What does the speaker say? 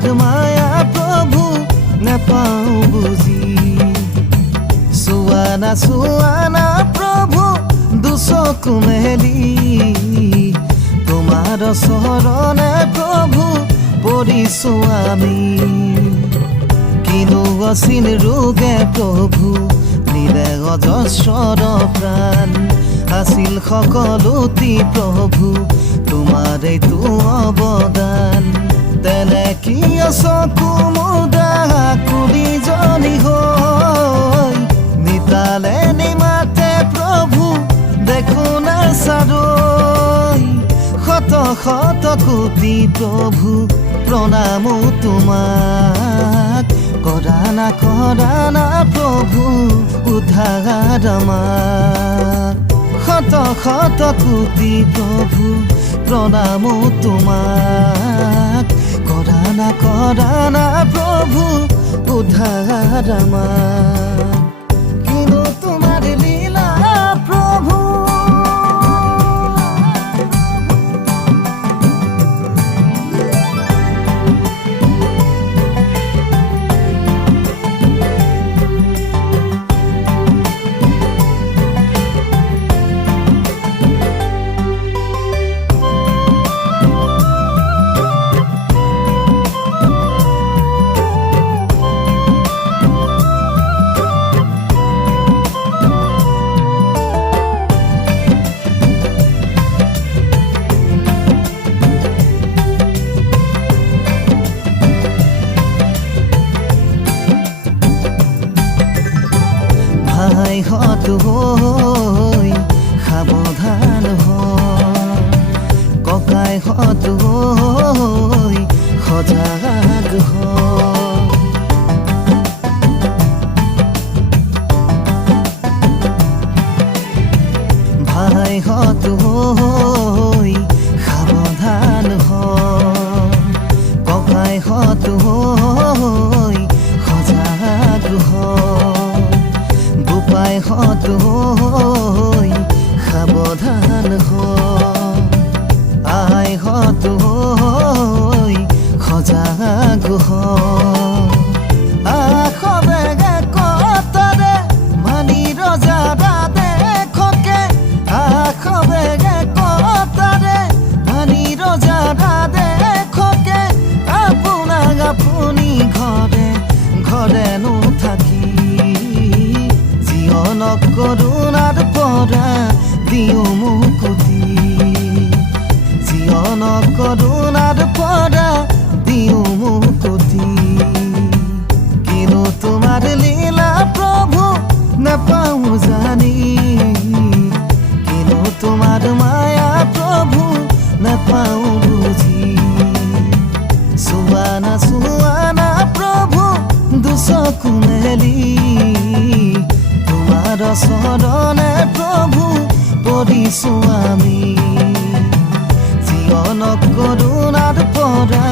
তোমাৰ মায়া প্ৰভু নাপাওঁ বুজি চোৱা না প্ৰভু দুচকু মেলি তোমাৰ চৰণে প্ৰভু পৰিছো আমি কিনো অচিন ৰোগে প্ৰভু নিলে অজস্ৰ প্ৰাণ আছিল সকলোটি প্ৰভু তোমাৰেইতো অৱদান তেনে কিয় চকু মুদা কুলিজনী হৈ নিতালে নিমাতে প্ৰভু দেখো না চাৰৈ শত শত কোটি প্ৰভু প্ৰণামো তোমাক কৰা না প্ৰভু উদ্ধাৰ আমাক শত শত কোটি প্ৰভু প্ৰণামো তোমাক কৰা না প্ৰভু উদ্ধাৰ আমাক কিনো তোমাৰ লীলা প্ৰভু ভাইহঁত হৈ সাৱধান হয় ককাইহঁত হৈ সজাগ হয় ভাইহঁত হৈ সাৱধান হয় ককাইহঁত হৈ সজাগ হয় বোপাইহঁত হৈ সাৱধান হয় আইহঁত হৈ সজাগ হয় আখবেগে কতৰে মানি ৰজা দেখকে আখবেগে কতৰে মানি ৰজা দেখকে আপোনাক আপুনি ঘৰে ঘৰেনো থাকি জীৱনক কৰোণাৰ পৰা দিওঁ মুকুতি জীৱনক কৰোণাৰ পৰা দিওঁ মুকুতি কিনো তোমাৰ লীলা প্ৰভু নাপাওঁ জানি কিনো তোমাৰ মায়া প্ৰভু নাপাওঁ বুজি চোৱা না প্ৰভু দুচকু মেলি তোমাৰ চৰণে প্ৰভু পৰিছো আমি জীৱনক কৰোণাৰ পৰা